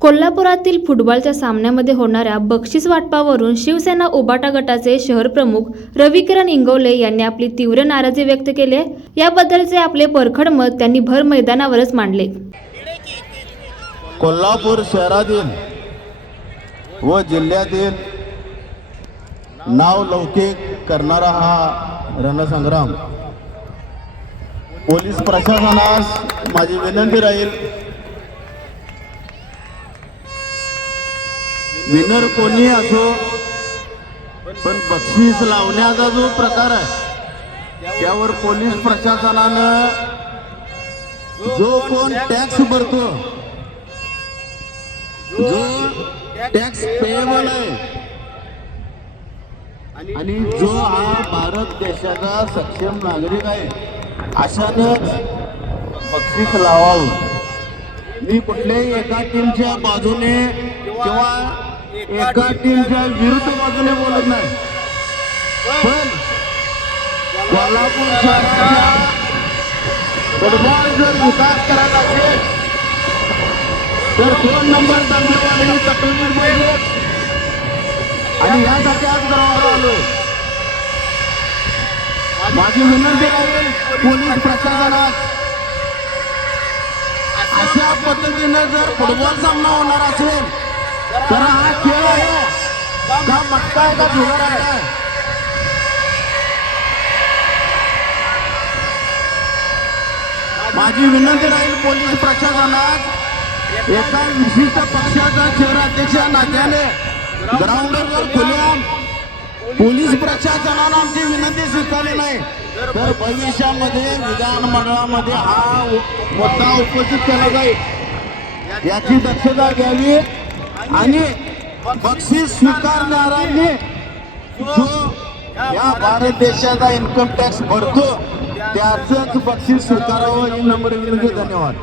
कोल्हापुरातील फुटबॉलच्या सामन्यामध्ये होणाऱ्या बक्षीस वाटपावरून शिवसेना उबाटा गटाचे शहर प्रमुख रविकिरण इंगवले यांनी आपली तीव्र नाराजी व्यक्त केली. याबद्दलचे आपले परखड मत त्यांनी भर मैदानावरच मांडले. कोल्हापूर शहरातील व जिल्ह्यातील नाव लौकिक करणारा हा रणसंग्राम पोलीस प्रशासनास माझी विनंती राहील. विनर कोणी असो पण बक्षीस लावण्याचा जो प्रकार आहे त्यावर पोलीस प्रशासनानं जो कोण टॅक्स भरतो जो टॅक्स पेएबल आहे आणि जो हा भारत देशाचा सक्षम नागरिक आहे अशानंच बक्षीस लावावं. मी कुठल्याही एका टीमच्या बाजूने किंवा एका टीमच्या विरुद्ध बाजूने बोलत नाही. पण कोल्हापूर शहराचा फुटबॉल जर विकास करायला असेल तर दोन नंबर दंगेवाले तकलीफ पाहिजे आणि यासाठी आज गावाला आलो माझी विनंती आहे पद्धतीने जर फुटबॉल सामना होणार असेल तर हा खेळ आहे. का मटका आहे का झुगार आहे? माझी विनंती राहील पोलीस प्रशासनात एका विशिष्ट पक्षाचा शहराध्यक्ष नात्याने ग्राउंडवर खुल्याम पोलीस प्रशासनानं आमची विनंती स्वीकारली नाही. तर भविष्यामध्ये विधानमंडळामध्ये हा मुद्दा उपस्थित केला जाईल. याची दक्षता घ्यावी आणि बक्षीस स्वीकारणाऱ्यांनी जो या भारत देशाचा इन्कम टॅक्स भरतो त्याच बक्षीस स्वीकारावं ही नम्र विनंती. धन्यवाद.